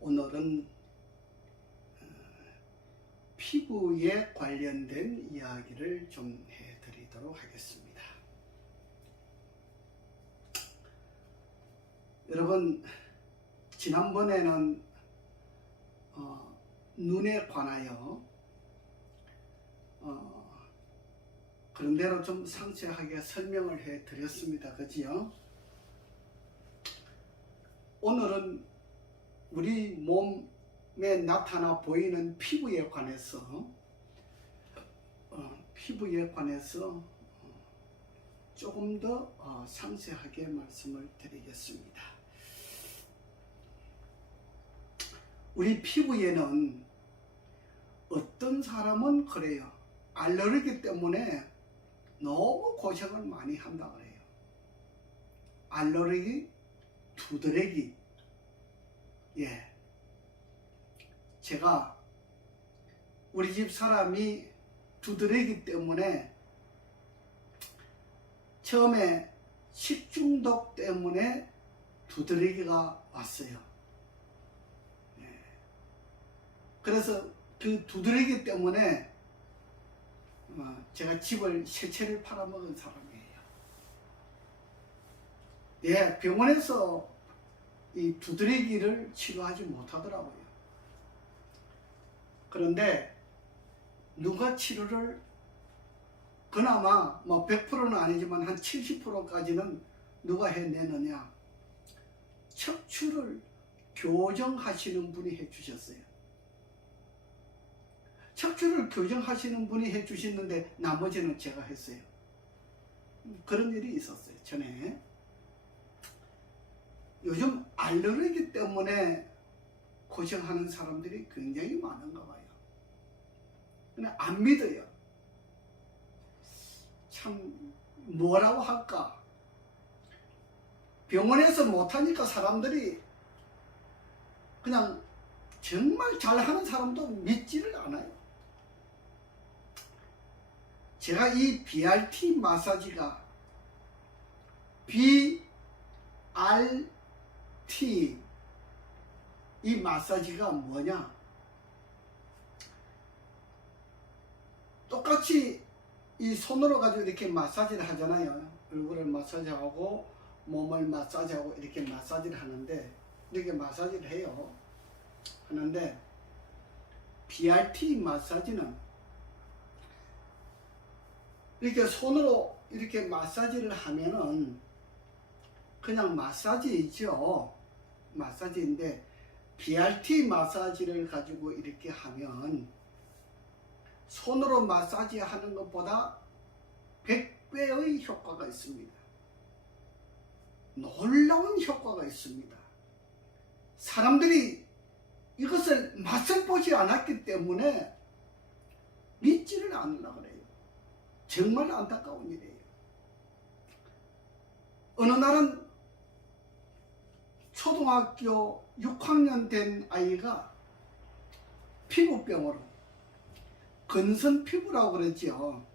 오늘은 피부에 관련된 이야기를 좀 해드리도록 하겠습니다. 여러분, 지난번에는 눈에 관하여 그런 대로 좀 상세하게 설명을 해 드렸습니다. 그지요? 오늘은 우리 몸에 나타나 보이는 피부에 관해서 조금 더 상세하게 말씀을 드리겠습니다. 우리 피부에는 어떤 사람은 그래요. 알레르기 때문에 너무 고생을 많이 한다 그래요. 알레르기, 두드러기. 제가 우리 집 사람이 두드러기 때문에 처음에 식중독 때문에 두드러기가 왔어요. 그래서 그 두드러기 때문에 제가 집을 세 채를 팔아먹은 사람이에요. 병원에서 이 두드러기를 치료하지 못하더라고요. 그런데 누가 치료를 그나마 100%는 아니지만 한 70%까지는 누가 해내느냐? 척추를 교정하시는 분이 해주셨어요. 척추를 교정하시는 분이 해주시는데 나머지는 제가 했어요. 그런 일이 있었어요, 전에. 요즘 알레르기 때문에 고생하는 사람들이 굉장히 많은가 봐요. 근데 안 믿어요. 참 뭐라고 할까? 병원에서 못하니까 사람들이 그냥 정말 잘하는 사람도 믿지를 않아요. 제가 이 BRT 마사지가 이 마사지가 뭐냐? 똑같이 이 손으로 가지고 이렇게 마사지를 하잖아요. 얼굴을 마사지하고 몸을 마사지하고 이렇게 마사지를 하는데, 이렇게 마사지를 해요. 하는데 BRT 마사지는 이렇게 손으로 이렇게 마사지를 하면은 그냥 마사지이죠. 마사지인데 BRT 마사지를 가지고 이렇게 하면 손으로 마사지 하는 것보다 100배의 효과가 있습니다. 놀라운 효과가 있습니다. 사람들이 이것을 맛을 보지 않았기 때문에 믿지를 않으려고 그래요. 정말 안타까운 일이에요. 어느 날은 초등학교 6학년 된 아이가 피부병으로, 건선 피부라고 그러죠.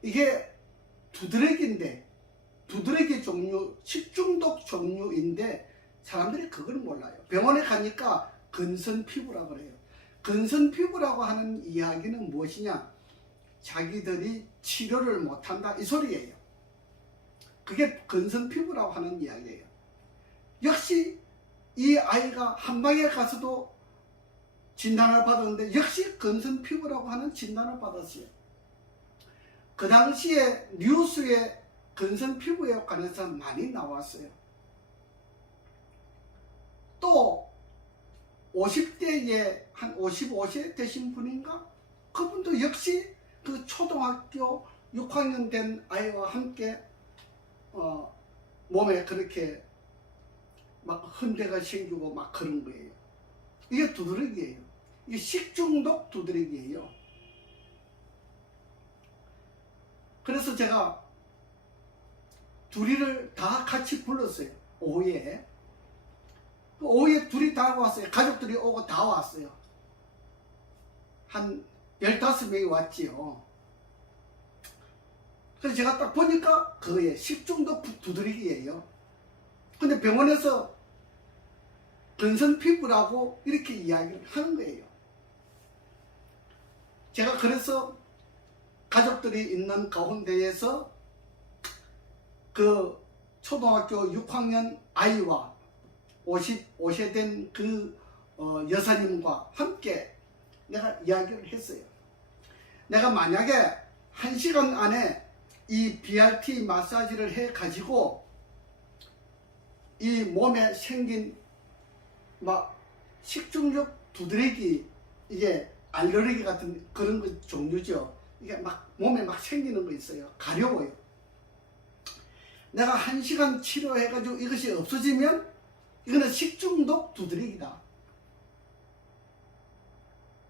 이게 두드러기인데, 두드러기 종류, 식중독 종류인데 사람들이 그걸 몰라요. 병원에 가니까 건선 피부라고 그래요. 건선 피부라고 하는 이야기는 무엇이냐? 자기들이 치료를 못한다, 이 소리예요. 그게 건선 피부라고 하는 이야기예요. 역시 이 아이가 한방에 가서도 진단을 받았는데 역시 건선 피부라고 하는 진단을 받았어요. 그 당시에 뉴스에 건선 피부에 관해서 많이 나왔어요. 또 50대에 한 55세 되신 분인가? 그분도 역시 그 초등학교 6학년 된 아이와 함께 몸에 그렇게 막 흔대가 생기고 막 그런 거예요. 이게 두드러기예요. 이게 식중독 두드러기예요. 그래서 제가 둘이를 다 같이 불렀어요. 오후에 둘이 다 왔어요. 가족들이 오고 다 왔어요. 한 15명이 왔지요. 그래서 제가 딱 보니까 그거에 식중독 두드리기예요. 근데 병원에서 근선 피부라고 이렇게 이야기를 하는 거예요. 제가 그래서 가족들이 있는 가운데에서 그 초등학교 6학년 아이와 55세 된 그 여사님과 함께 내가 이야기를 했어요. 내가 만약에 1시간 안에 이 BRT 마사지를 해 가지고 이 몸에 생긴 막 식중독 두드러기, 이게 알레르기 같은 그런 거 종류죠. 이게 막 몸에 막 생기는 거 있어요. 가려워요. 내가 1시간 치료해 가지고 이것이 없어지면 이거는 식중독 두드러기다.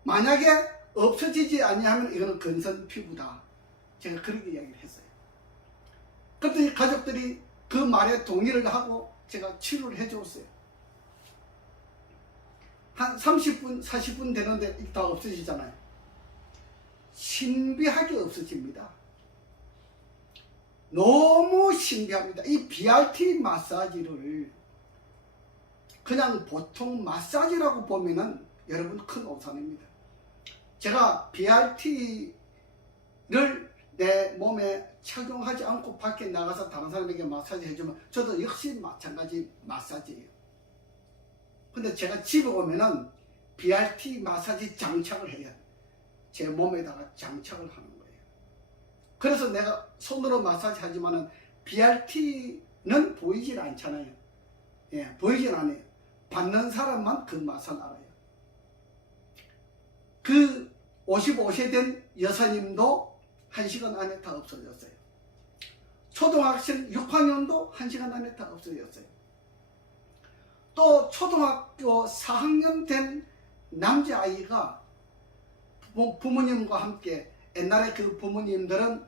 만약에 없어지지 아니하면 이거는 근선 피부다. 제가 그렇게 이야기를 했어요. 그랬더니 가족들이 그 말에 동의를 하고 제가 치료를 해줬어요. 한 30분, 40분 되는데 다 없어지잖아요. 신비하게 없어집니다. 너무 신기합니다. 이 BRT 마사지를 그냥 보통 마사지라고 보면은 여러분 큰 오산입니다. 제가 BRT를 내 몸에 착용하지 않고 밖에 나가서 다른 사람에게 마사지 해주면 저도 역시 마찬가지 마사지예요. 근데 제가 집에 오면은 BRT 마사지 장착을 해요. 제 몸에다가 장착을 하는 거예요. 그래서 내가 손으로 마사지 하지만은 BRT는 보이질 않잖아요. 예, 보이질 않아요. 받는 사람만 그 맛을 알아요. 그 55세 된 여사님도 1시간 안에 다 없어졌어요. 초등학생 6학년도 1시간 안에 다 없어졌어요. 또 초등학교 4학년 된 남자아이가 부모님과 함께, 옛날에 그 부모님들은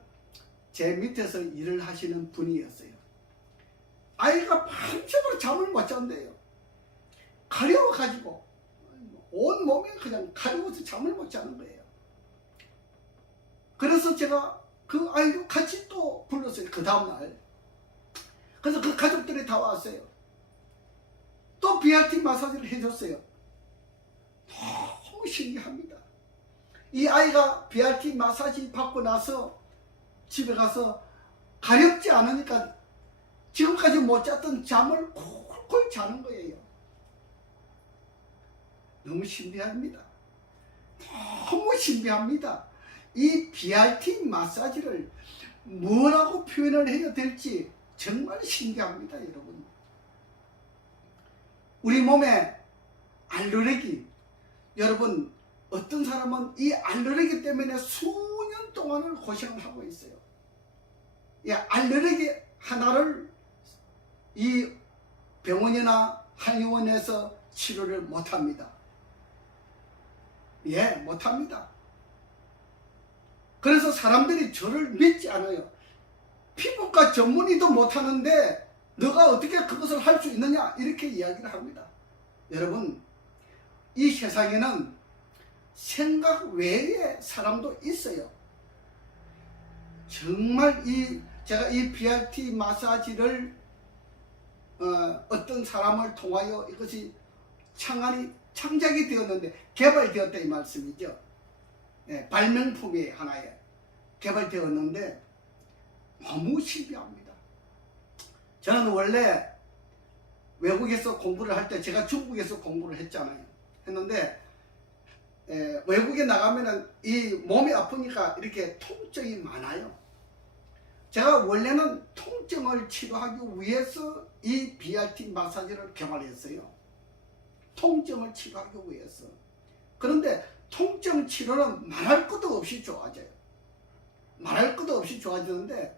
제 밑에서 일을 하시는 분이었어요. 아이가 밤새도록 잠을 못 잔대요. 가려워가지고 온 몸이 그냥 가려워서 잠을 못 자는 거예요. 그래서 제가 그 아이도 같이 또 불렀어요. 그 다음날. 그래서 그 가족들이 다 왔어요. 또 BRT 마사지를 해줬어요. 너무 신기합니다. 이 아이가 BRT 마사지 받고 나서 집에 가서 가렵지 않으니까 지금까지 못 잤던 잠을 콜콜 자는 거예요. 너무 신비합니다. 너무 신비합니다. 이 BRT 마사지를 뭐라고 표현을 해야 될지 정말 신기합니다, 여러분. 우리 몸에 알레르기, 여러분 어떤 사람은 이 알레르기 때문에 수년 동안을 고생을 하고 있어요. 이 알레르기 하나를 이 병원이나 한의원에서 치료를 못합니다. 예, 못합니다. 그래서 사람들이 저를 믿지 않아요. 피부과 전문의도 못하는데 너가 어떻게 그것을 할 수 있느냐, 이렇게 이야기를 합니다. 여러분, 이 세상에는 생각 외의 사람도 있어요. 정말 제가 이 BRT 마사지를 어떤 사람을 통하여 이것이 창작이 되었는데, 개발되었다 이 말씀이죠. 예, 발명품이 하나에 개발되었는데 너무 신기합니다. 저는 원래 외국에서 공부를 할 때, 제가 중국에서 공부를 했잖아요. 했는데 외국에 나가면은 이 몸이 아프니까 이렇게 통증이 많아요. 제가 원래는 통증을 치료하기 위해서 이 BRT 마사지를 개발했어요. 통증을 치료하기 위해서. 그런데 통증 치료는 말할 것도 없이 좋아져요. 말할 것도 없이 좋아지는데,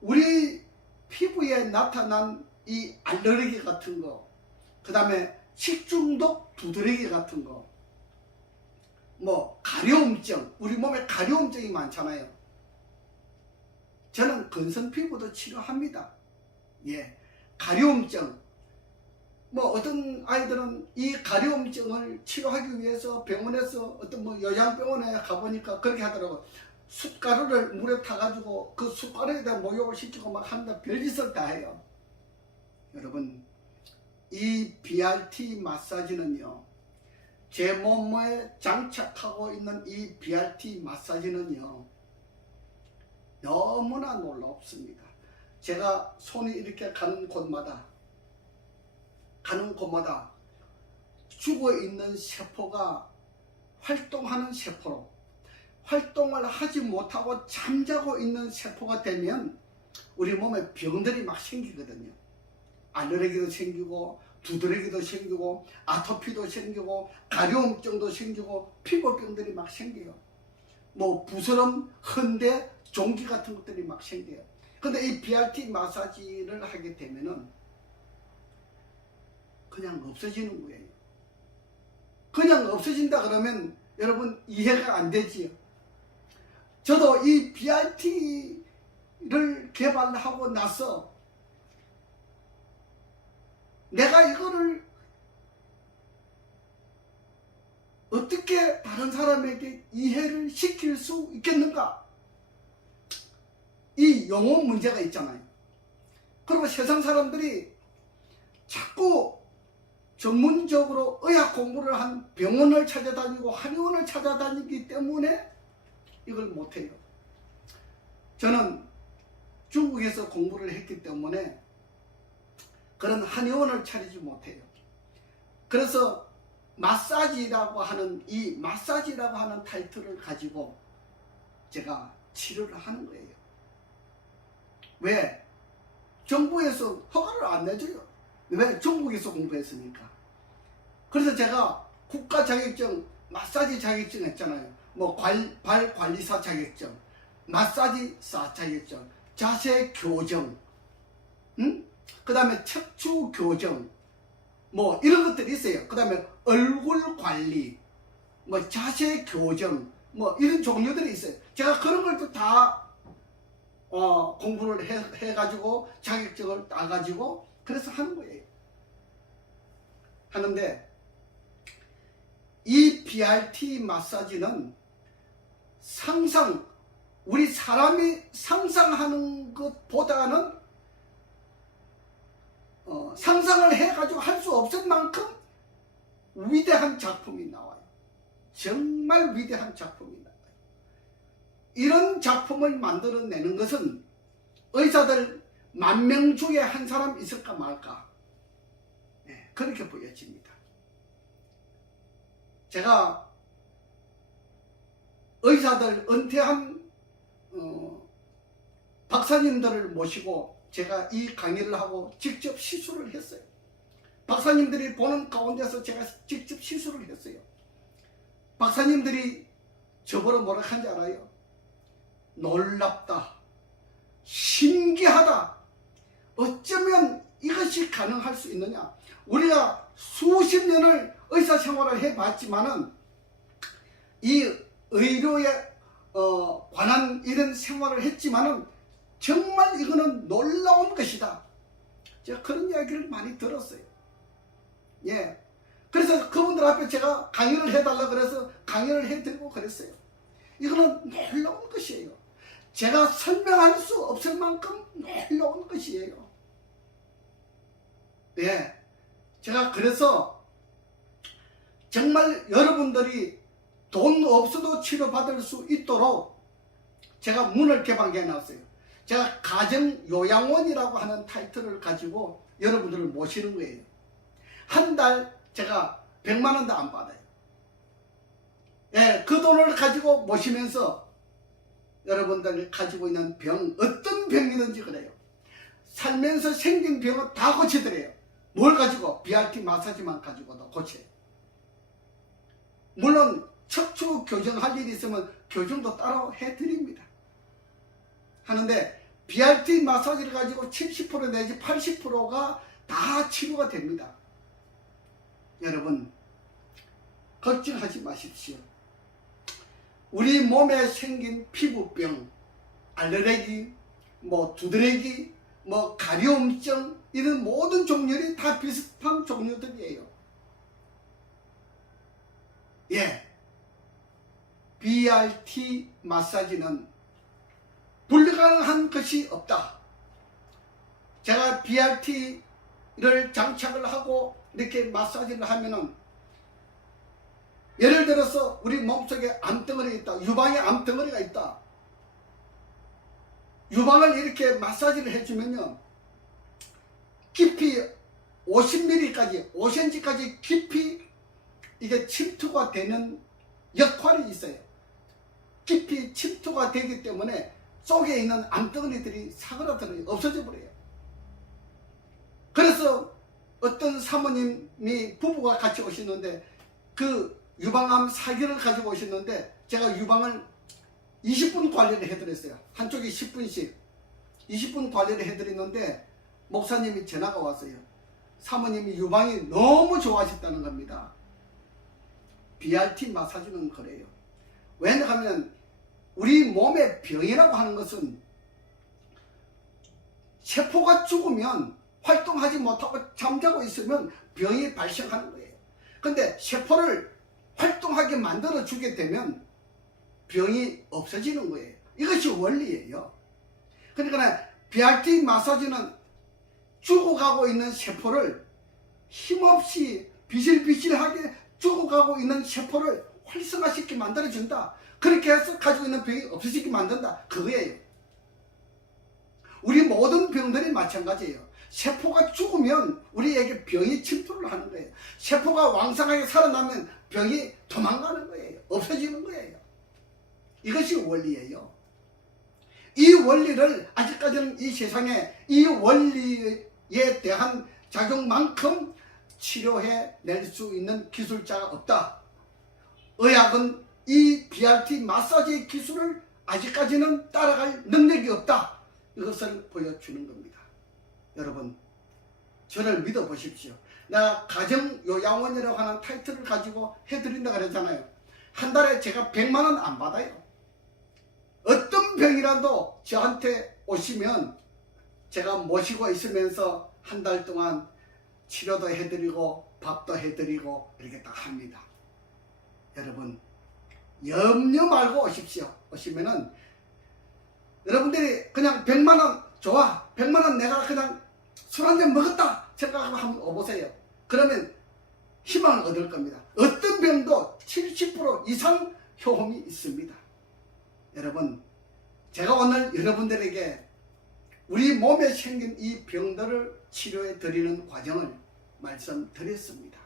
우리 피부에 나타난 이 알레르기 같은 거, 그 다음에 식중독 두드러기 같은 거, 뭐 가려움증, 우리 몸에 가려움증이 많잖아요. 저는 근선 피부도 치료합니다. 예, 가려움증, 뭐 어떤 아이들은 이 가려움증을 치료하기 위해서 병원에서 어떤 뭐 요양병원에 가보니까 그렇게 하더라고요. 숯가루를 물에 타가지고 그 숯가루에다 목욕을 시키고 막 한다. 별짓을 다 해요. 여러분, 이 BRT 마사지는요, 제 몸에 장착하고 있는 이 BRT 마사지는요, 너무나 놀랍습니다. 제가 손이 이렇게 가는 곳마다 죽어있는 세포가 활동하는 세포로, 활동을 하지 못하고 잠자고 있는 세포가 되면 우리 몸에 병들이 막 생기거든요. 알레르기도 생기고 두드러기도 생기고 아토피도 생기고 가려움증도 생기고 피부병들이 막 생겨요. 뭐 부스럼, 헌대, 종기 같은 것들이 막 생겨요. 근데 이 BRT 마사지를 하게 되면은 그냥 없어지는 거예요. 그냥 없어진다 그러면 여러분 이해가 안 되지요. 저도 이 BRT를 개발하고 나서 내가 이거를 어떻게 다른 사람에게 이해를 시킬 수 있겠는가? 이 용어 문제가 있잖아요. 그리고 세상 사람들이 자꾸 전문적으로 의학 공부를 한 병원을 찾아다니고 한의원을 찾아다니기 때문에 이걸 못해요. 저는 중국에서 공부를 했기 때문에 그런 한의원을 차리지 못해요. 그래서 마사지라고 하는 이 마사지라고 하는 타이틀을 가지고 제가 치료를 하는 거예요. 왜? 정부에서 허가를 안 내줘요. 왜? 중국에서 공부했으니까. 그래서 제가 국가 자격증, 마사지 자격증 했잖아요. 뭐 발 관리사 자격증, 마사지사 자격증, 자세 교정, 그 다음에 척추 교정, 뭐 이런 것들이 있어요. 그 다음에 얼굴 관리, 뭐 자세 교정, 뭐 이런 종류들이 있어요. 제가 그런 걸 다 공부를 해가지고 자격증을 따가지고 그래서 하는 거예요. 하는데 이 BRT 마사지는 우리 사람이 상상하는 것보다는 상상을 해가지고 할 수 없을 만큼 위대한 작품이 나와요. 정말 위대한 작품이 나와요. 이런 작품을 만들어내는 것은 의사들 10,000명 중에 한 사람 있을까 말까, 그렇게 보여집니다. 제가 의사들 은퇴한 박사님들을 모시고 제가 이 강의를 하고 직접 시술을 했어요. 박사님들이 보는 가운데서 제가 직접 시술을 했어요. 박사님들이 저보러 뭐라 한지 알아요? 놀랍다, 신기하다, 어쩌면 이것이 가능할 수 있느냐. 우리가 수십 년을 의사 생활을 해봤지만은 이 의료에 관한 이런 생활을 했지만은 정말 이거는 놀라운 것이다. 제가 그런 이야기를 많이 들었어요. 예. 그래서 그분들 앞에 제가 강의를 해달라 그래서 강의를 해드리고 그랬어요. 이거는 놀라운 것이에요. 제가 설명할 수 없을 만큼 놀라운 것이에요. 예. 제가 그래서 정말 여러분들이 돈 없어도 치료받을 수 있도록 제가 문을 개방해 놨어요. 제가 가정요양원이라고 하는 타이틀을 가지고 여러분들을 모시는 거예요. 한 달 제가 100만 원도 안 받아요. 예, 그 돈을 가지고 모시면서 여러분들이 가지고 있는 병, 어떤 병이든지 그래요. 살면서 생긴 병은 다 고치더래요. 뭘 가지고? BRT 마사지만 가지고도 고쳐요. 물론 척추 교정할 일이 있으면 교정도 따로 해드립니다. 하는데 BRT 마사지를 가지고 70% 내지 80%가 다 치료가 됩니다. 여러분 걱정하지 마십시오. 우리 몸에 생긴 피부병, 알레르기, 뭐 두드러기, 뭐 가려움증, 이런 모든 종류들이 다 비슷한 종류들이에요. 예. BRT 마사지는 불가능한 것이 없다. 제가 BRT를 장착을 하고 이렇게 마사지를 하면은, 예를 들어서 우리 몸속에 암덩어리가 있다. 유방에 암덩어리가 있다. 유방을 이렇게 마사지를 해주면요, 깊이 50mm까지 5cm까지 깊이 이게 침투가 되는 역할이 있어요. 깊이 침투가 되기 때문에 속에 있는 암덩어리들이 사그라들어요. 없어져 버려요. 그래서 어떤 사모님이 부부가 같이 오시는데, 그 유방암 사기를 가지고 오셨는데, 제가 유방을 20분 관리를 해드렸어요. 한쪽이 10분씩 20분 관리를 해드리는데, 목사님이 전화가 왔어요. 사모님이 유방이 너무 좋아하셨다는 겁니다. BRT 마사지는 그래요. 왜냐하면 우리 몸의 병이라고 하는 것은 세포가 죽으면, 활동하지 못하고 잠자고 있으면 병이 발생하는 거예요. 근데 세포를 활동하게 만들어 주게 되면 병이 없어지는 거예요. 이것이 원리예요. 그러니까 BRT 마사지는 죽어가고 있는 세포를, 힘없이 비실비실하게 죽어가고 있는 세포를 활성화시키게 만들어준다. 그렇게 해서 가지고 있는 병이 없어지게 만든다. 그거예요. 우리 모든 병들이 마찬가지예요. 세포가 죽으면 우리에게 병이 침투를 하는 거예요. 세포가 왕성하게 살아나면 병이 도망가는 거예요. 없어지는 거예요. 이것이 원리예요. 이 원리를 아직까지는 이 세상에 이 원리에 대한 작용만큼 치료해 낼 수 있는 기술자가 없다. 의학은 이 BRT 마사지 기술을 아직까지는 따라갈 능력이 없다. 이것을 보여주는 겁니다. 여러분, 저를 믿어보십시오. 나 가정요양원이라고 하는 타이틀을 가지고 해드린다 그랬잖아요. 한 달에 제가 100만 원 안 받아요. 어떤 병이라도 저한테 오시면 제가 모시고 있으면서 한 달 동안 치료도 해드리고 밥도 해드리고 이렇게 딱 합니다. 여러분, 염려 말고 오십시오. 오시면은 여러분들이 그냥 100만 원 좋아, 100만 원 내가 그냥 술 한 잔 먹었다 생각하고 한번 오보세요. 그러면 희망을 얻을 겁니다. 어떤 병도 70% 이상 효험이 있습니다. 여러분, 제가 오늘 여러분들에게 우리 몸에 생긴 이 병들을 치료해 드리는 과정을 말씀드렸습니다.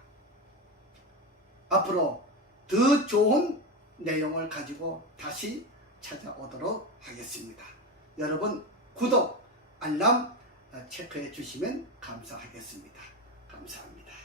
앞으로 더 좋은 내용을 가지고 다시 찾아오도록 하겠습니다. 여러분, 구독, 알람 체크해 주시면 감사하겠습니다. 감사합니다.